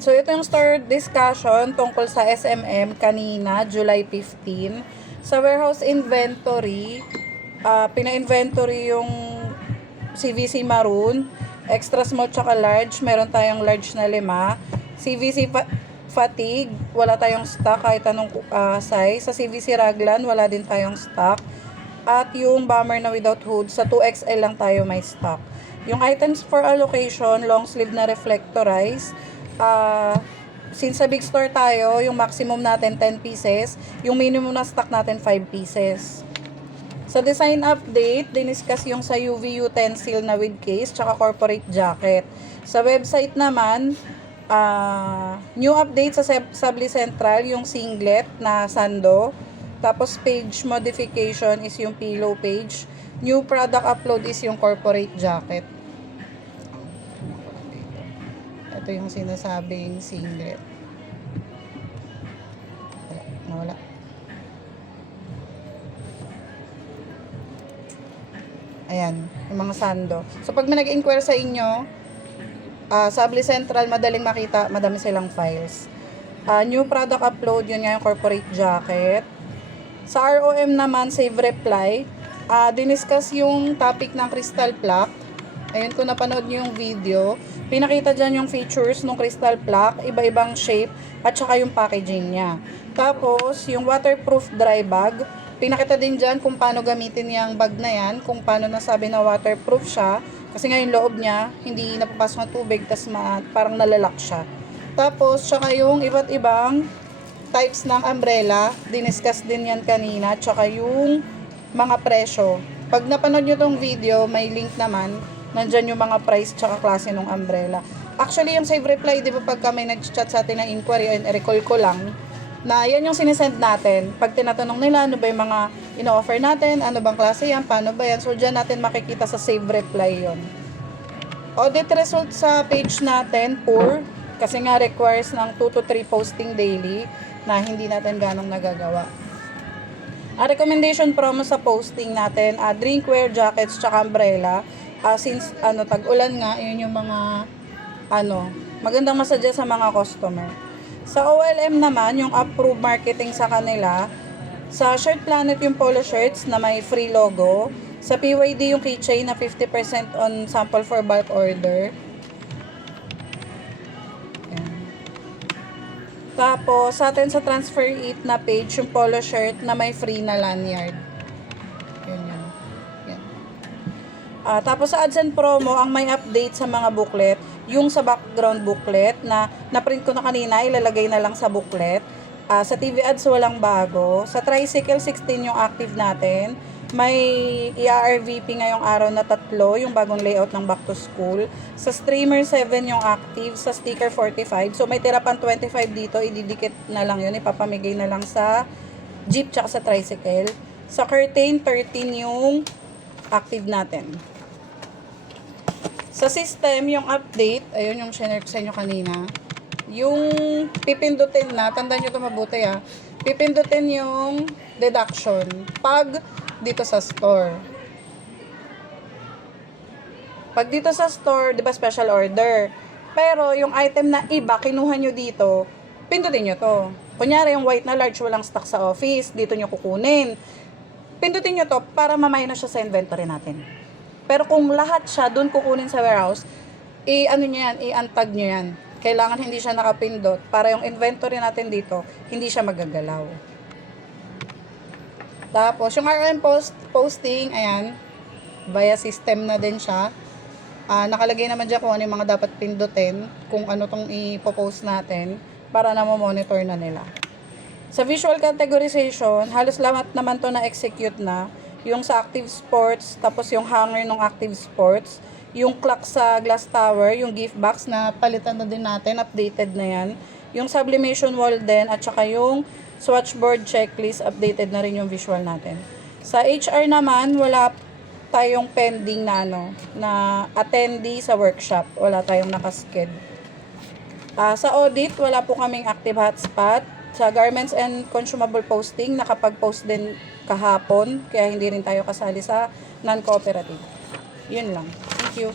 So, ito yung store discussion tungkol sa SMM kanina, July 15. Sa warehouse inventory, pina-inventory yung CVC maroon, extra small tsaka large. Meron tayong large na 5. CVC fatigue, wala tayong stock kahit anong size. Sa CVC raglan, wala din tayong stock. At yung bomber na without hood, sa 2XL lang tayo may stock. Yung items for allocation, long sleeve na reflectorized. Since sa big store tayo, yung maximum natin 10 pieces, yung minimum na stock natin 5 pieces. Sa design update, diniscuss yung sa UV utensil na with case, tsaka corporate jacket. Sa website naman, new update sa Subli Central, yung singlet na sando. Tapos page modification is yung pillow page. New product upload is yung corporate jacket. Ito yung sinasabing singlet. Nawala. Ayan, yung mga sando. So, pag may nag-inquire sa inyo, Subli Central, madaling makita, madami silang files. New product upload, yun nga yung corporate jacket. Sa ROM naman, save reply. Diniscuss yung topic ng crystal plaque. Ayun, kung napanood nyo yung video, pinakita dyan yung features ng crystal plaque, iba-ibang shape, at saka yung packaging niya. Tapos, yung waterproof dry bag, pinakita din dyan kung paano gamitin yung bag na yan, kung paano nasabi na waterproof siya, kasi nga yung loob niya, hindi napapasok na tubig, tas parang nalalak siya. Tapos, saka yung iba't ibang types ng umbrella, diniscuss din yan kanina, tsaka yung mga presyo. Pag napanood nyo tong video, may link naman, nandyan yung mga price tsaka klase ng umbrella. Actually, yung save reply, di ba pagka may nag-chat sa atin na inquiry, and recall ko lang, na yan yung sinesend natin. Pag tinatanong nila, ano ba yung mga ino-offer natin, ano bang klase yan, paano ba yan, so dyan natin makikita sa save reply yon. Audit result sa page natin, poor, kasi nga requires ng 2 to 3 posting daily, na hindi natin ganong nagagawa. Recommendation promo sa posting natin, drinkware, jackets, tsaka umbrella. Since tag-ulan nga, yun yung mga magandang masuggest sa mga customer. Sa OLM naman, yung approved marketing sa kanila. Sa Shirt Planet yung polo shirts na may free logo. Sa PYD yung keychain na 50% on sample for bulk order. Ayan. Tapos, sa atin sa Transfer It na page, yung polo shirt na may free na lanyard. Tapos sa ads and promo, ang may update sa mga booklet, yung sa background booklet na na-print ko na kanina, ilalagay na lang sa booklet. Sa TV ads, walang bago. Sa Tricycle 16 yung active natin. May ERVP ngayong araw na 3, yung bagong layout ng back to school. Sa Streamer 7 yung active, sa Sticker 45. So may tira pang 25 dito, ididikit na lang yun, ipapamigay na lang sa Jeep tsaka sa Tricycle. Sa Curtain 13 yung active natin. Sa system, yung update, ayun yung share ko sa inyo kanina. Yung pipindutin na, tandaan nyo ito mabuti pipindutin yung deduction pag dito sa store. Pag dito sa store, di ba special order? Pero yung item na iba, kinuha nyo dito, pindutin nyo to. Kunyari yung white na large, walang stock sa office, dito nyo kukunin. Pindutin nyo to para mamaya na siya sa inventory natin. Pero kung lahat siya doon kukunin sa warehouse, i-untag nyo yan. Kailangan hindi siya nakapindot para yung inventory natin dito, hindi siya magagalaw. Tapos, yung RM posting, ayan, via system na din siya. Nakalagay naman dyan kung ano yung mga dapat pindutin, kung ano tong ipopost natin, para na monitor na nila. Sa visual categorization, halos lahat naman to na-execute na. Yung sa Active Sports, tapos yung hanger ng Active Sports, yung clock sa glass tower, yung gift box na palitan na din natin, updated na yan. Yung sublimation wall din, at saka yung swatchboard checklist, updated na rin yung visual natin. Sa HR naman, wala tayong pending na na attendee sa workshop. Wala tayong nakasked. Sa audit, wala po kaming active hotspot. Sa garments and consumable posting, nakapag-post din kahapon, kaya hindi rin tayo kasali sa non-cooperative. Yun lang. Thank you.